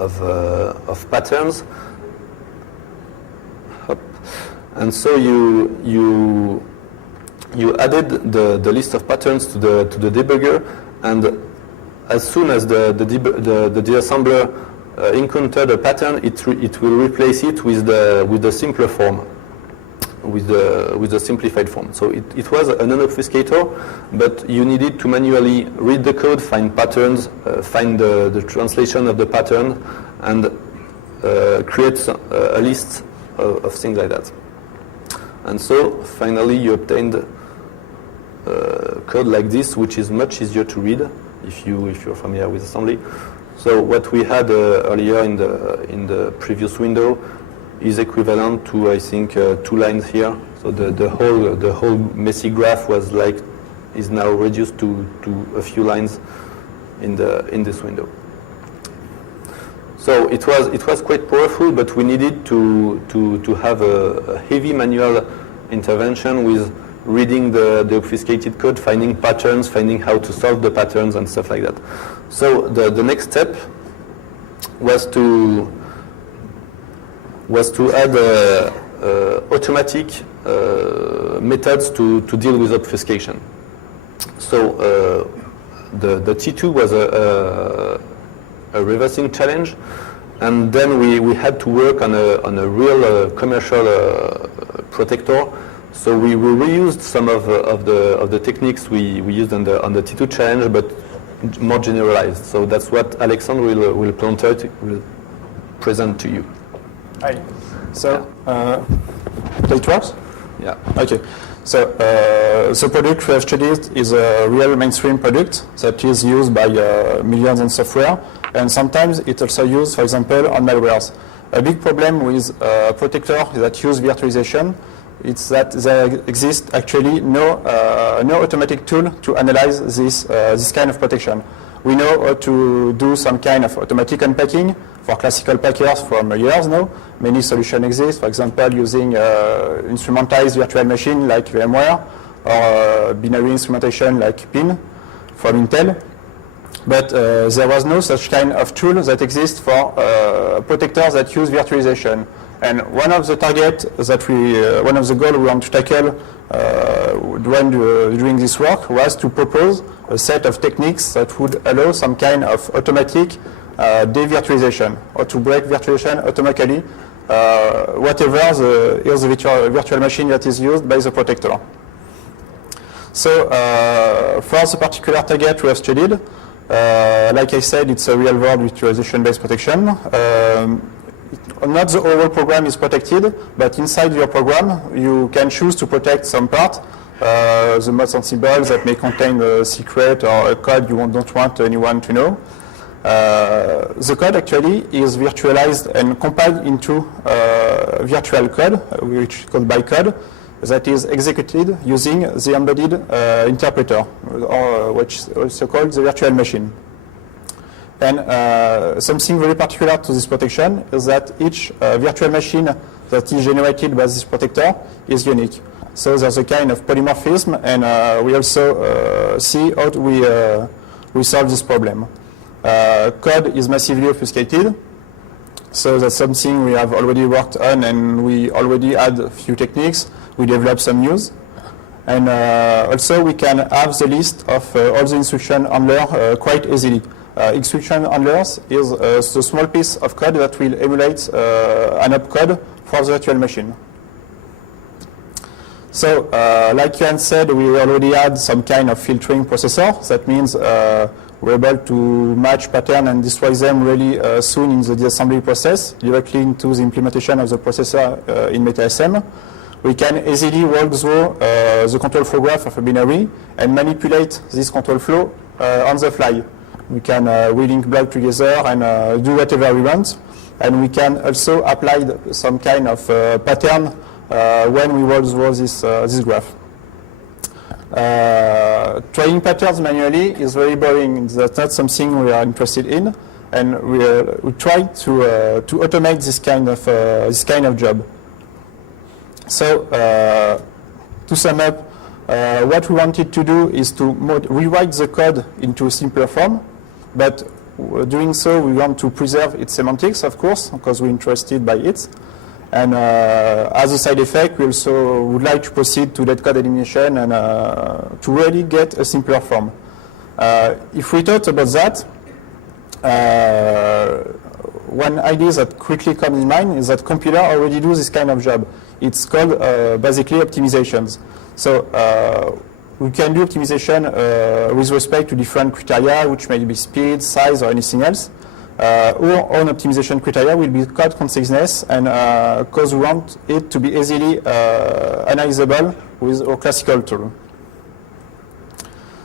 of patterns. And so you added the list of patterns to the debugger, and as soon as the deassembler encountered a pattern, it will replace it with the simpler form, with the simplified form. So it was an unobfuscator, but you needed to manually read the code, find patterns, find the translation of the pattern, and create a list of things like that. And so finally you obtained code like this, which is much easier to read if you're familiar with assembly. So what we had earlier in the previous window is equivalent to, I think, 2 lines here. So the whole messy graph is now reduced to a few lines in this window. So it was quite powerful, but we needed to have a heavy manual intervention with reading the obfuscated code, finding patterns, finding how to solve the patterns and stuff like that. So the next step was to add automatic methods to deal with obfuscation. So the T2 was a reversing challenge, and then we had to work on a real commercial protector. So we reused some of the techniques we used on the T2 challenge, but more generalized. So that's what Alexandre will present to you. Hi. So it works? Yeah. Okay. So the product we have studied is a real mainstream product that is used by millions in software, and sometimes it's also used, for example, on malwares. A big problem with protectors that use virtualization is that there exists actually no automatic tool to analyze this kind of protection. We know how to do some kind of automatic unpacking for classical packers from years now. Many solutions exist, for example, using instrumentalized virtual machine like VMware, or binary instrumentation like PIN from Intel. But there was no such kind of tool that exists for protectors that use virtualization. And one of the targets that one of the goals we want to tackle during this work was to propose a set of techniques that would allow some kind of automatic de-virtualization, or to break virtualization automatically, whatever is the virtual machine that is used by the protector. So for the particular target we have studied, like I said, it's a real-world virtualization-based protection. Not the whole program is protected, but inside your program you can choose to protect some part, the most sensible that may contain a secret or a code you don't want anyone to know. The code actually is virtualized and compiled into virtual code, which is called bytecode, that is executed using the embedded interpreter, or which is also called the virtual machine. And something very particular to this protection is that each virtual machine that is generated by this protector is unique. So there's a kind of polymorphism, and we also see how we solve this problem. Code is massively obfuscated, so that's something we have already worked on, and we already had a few techniques. We developed some news. And also we can have the list of all the instruction handlers quite easily. Instruction handlers is the small piece of code that will emulate an opcode for the virtual machine. So, like Yoann said, we already had some kind of filtering processor. That means we're able to match pattern and destroy them really soon in the disassembly process, directly into the implementation of the processor in Metasm. We can easily walk through the control flow graph of a binary and manipulate this control flow on the fly. We can relink blocks together and do whatever we want. And we can also apply some kind of pattern when we walk through this graph. Trying patterns manually is very boring. That's not something we are interested in. And we try to automate this kind of job. So to sum up, what we wanted to do is to rewrite the code into a simpler form, but Doing so, we want to preserve its semantics, of course, because we're interested by it. And as a side effect, we also would like to proceed to dead code elimination and to really get a simpler form. If we thought about that, one idea that quickly comes in mind is that compiler already do this kind of job. It's called basically optimizations. So we can do optimization with respect to different criteria, which may be speed, size, or anything else. Our own optimization criteria will be code conciseness, and because we want it to be easily analyzable with our classical tool.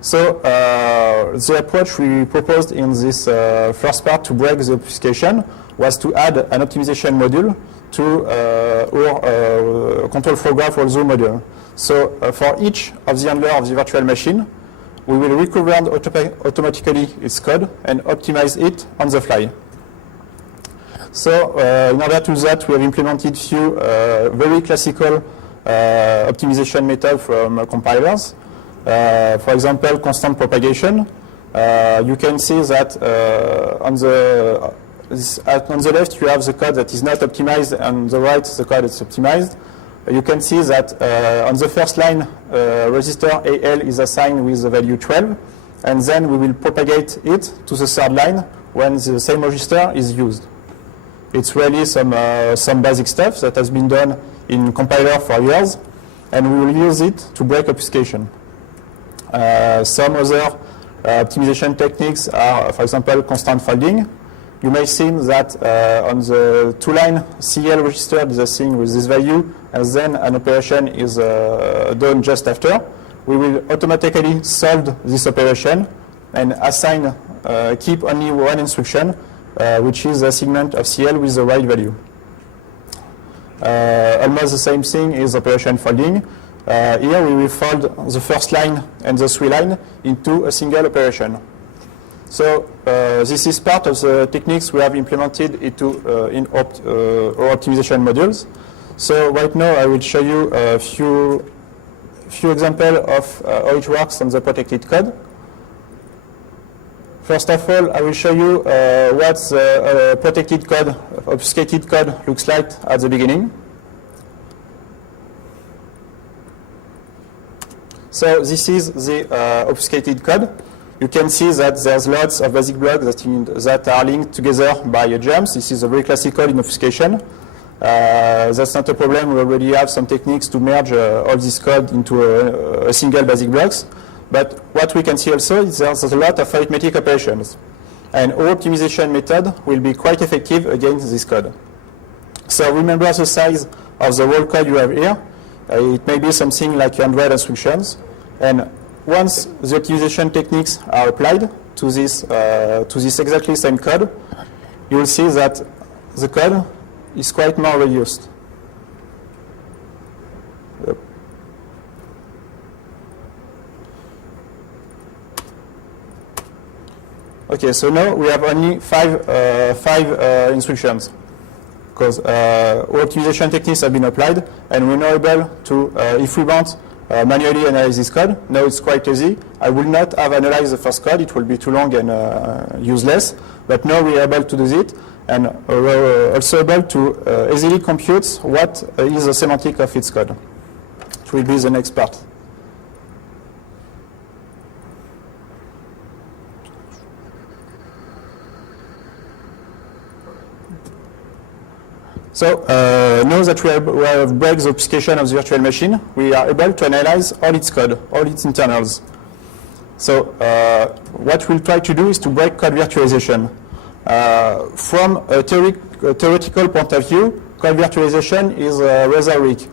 So the approach we proposed in this first part to break the obfuscation was to add an optimization module to our control flow graph also module. So for each of the handler of the virtual machine, we will recover automatically its code and optimize it on the fly. So in order to do that, we have implemented few very classical optimization methods from compilers. For example, constant propagation. You can see that on the left you have the code that is not optimized, and on the right the code is optimized. You can see that on the first line, register AL is assigned with the value 12, and then we will propagate it to the third line when the same register is used. It's really some basic stuff that has been done in compiler for years, and we will use it to break obfuscation. Some other optimization techniques are, for example, constant folding. You may see that on the two-line CL register is assigned with this value, and then an operation is done just after. We will automatically solve this operation and assign, keep only one instruction, which is a segment of CL with the right value. Almost the same thing is operation folding. Here we will fold the first line and the three line into a single operation. So this is part of the techniques we have implemented into in our optimization modules. So right now I will show you a few examples of how it works on the protected code. First of all, I will show you what the protected code, obfuscated code looks like at the beginning. So this is the obfuscated code. You can see that there's lots of basic blocks that are linked together by jumps. This is a very classical in obfuscation. That's not a problem. We already have some techniques to merge all this code into a single basic blocks. But what we can see also is there's a lot of arithmetic operations. And our optimization method will be quite effective against this code. So remember the size of the whole code you have here. It may be something like 100 instructions. And once the optimization techniques are applied to this exactly same code, you will see that the code is quite more reduced. Yep. Okay, so now we have only five instructions, because our optimization techniques have been applied, and we're now able to, if we want, manually analyze this code. Now it's quite easy. I will not have analyzed the first code. It will be too long and useless. But now we are able to do it, and we're also able to easily compute what is the semantic of its code. It will be the next part. So now that we have break the obfuscation of the virtual machine, we are able to analyze all its code, all its internals. So what we'll try to do is to break code virtualization. From a theoretical point of view, code virtualization is rather weak.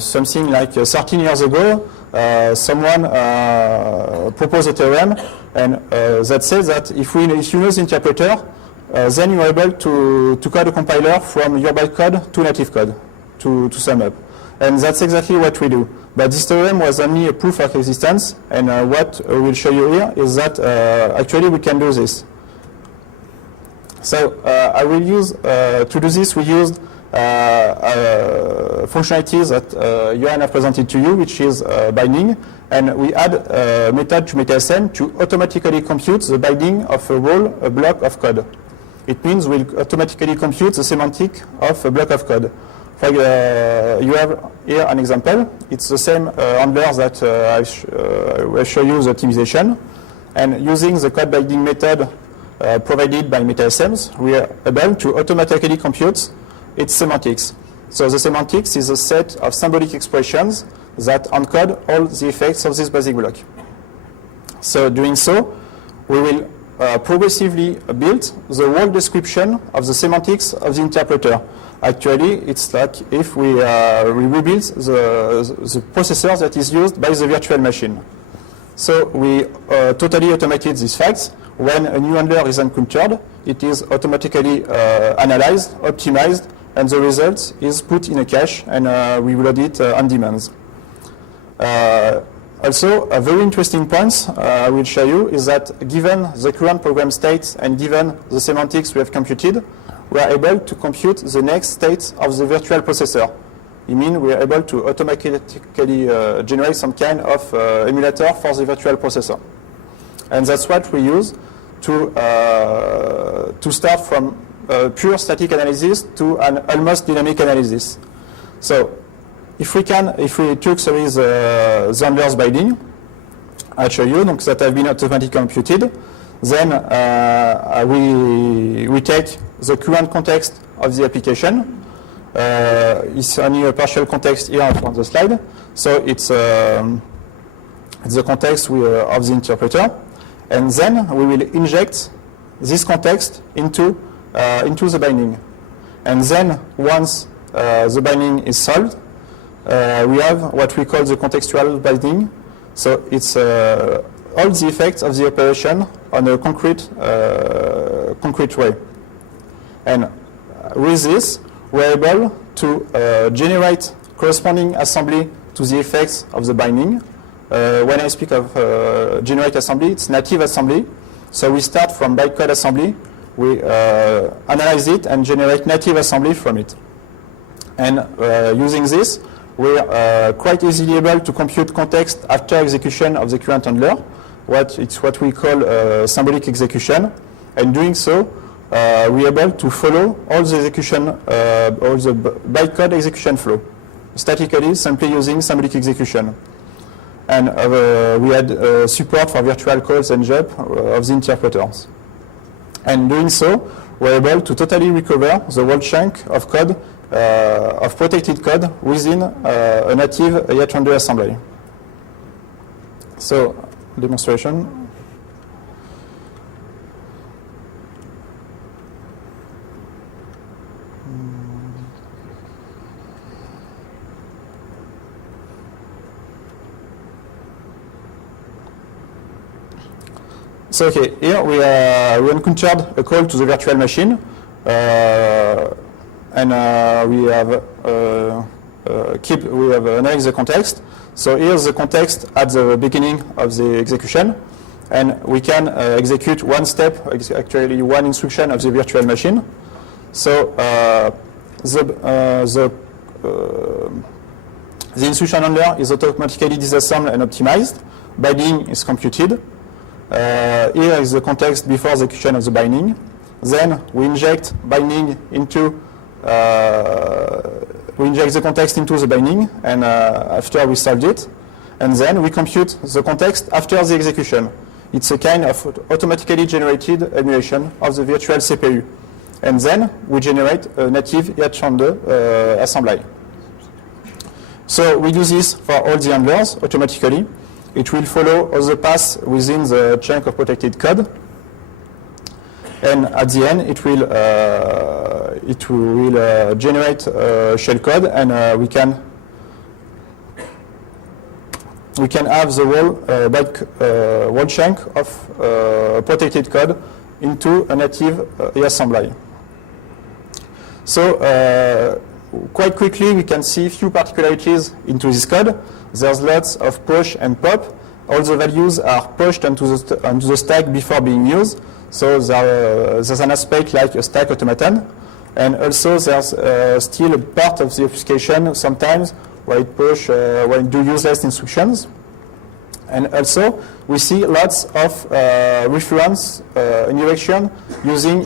Something like 13 years ago, someone proposed a theorem, and that says that if you know the interpreter, then you are able to code a compiler from your bytecode to native code, to sum up. And that's exactly what we do. But this theorem was only a proof of existence, and what we'll show you here is that actually we can do this. So I will use, to do this, we used functionalities that Yoann has presented to you, which is binding, and we add a method to Metasm to automatically compute the binding of a block of code. It means we'll automatically compute the semantic of a block of code. You have here an example. It's the same handler that I will show you the optimization. And using the code binding method provided by Metasm, we are able to automatically compute its semantics. So the semantics is a set of symbolic expressions that encode all the effects of this basic block. So doing so, we will progressively build the whole description of the semantics of the interpreter. Actually, it's like if we rebuild the processor that is used by the virtual machine. So we totally automated these facts. When a new handler is encountered, it is automatically analyzed, optimized, and the result is put in a cache, and we load it on demand. Also, a very interesting point I will show you is that given the current program state and given the semantics we have computed, we are able to compute the next state of the virtual processor. It means we are able to automatically generate some kind of emulator for the virtual processor. And that's what we use to start from pure static analysis to an almost dynamic analysis. So if we took the handler's binding, I'll show you, that have been automatically computed, then we take the current context of the application. It's only a partial context here on the slide. So it's the context of the interpreter. And then we will inject this context into the binding. And then once the binding is solved, we have what we call the contextual binding. So it's all the effects of the operation on a concrete way. And with this, we're able to generate corresponding assembly to the effects of the binding. When I speak of generate assembly, it's native assembly. So we start from bytecode assembly, we analyze it and generate native assembly from it. And using this, we're quite easily able to compute context after execution of the current handler. It's what we call symbolic execution. And doing so, we're able to follow all the execution, all the bytecode execution flow, statically, simply using symbolic execution. And we had support for virtual calls and jump of the interpreters. And doing so, we're able to totally recover the whole chunk of code, of protected code within a native Yoann assembly. So, demonstration. So okay, here we encountered a call to the virtual machine, and we have analyzed the context. So here's the context at the beginning of the execution, and we can execute one step, actually one instruction of the virtual machine. So the instruction handler is automatically disassembled and optimized. Binding is computed. Here is the context before the execution of the binding. Then we inject binding into we inject the context into the binding, and after we solved it, and then we compute the context after the execution. It's a kind of automatically generated emulation of the virtual CPU, and then we generate a native Yoann assembly. So we do this for all the handlers automatically. It will follow all the paths within the chunk of protected code, and at the end it will generate shell code, and we can have the whole chunk of protected code into a native assembly. So quite quickly we can see a few particularities into this code. There's lots of push and pop. All the values are pushed onto the stack before being used. So there's an aspect like a stack automaton. And also there's still a part of the obfuscation sometimes where it do useless instructions. And also we see lots of reference indirection using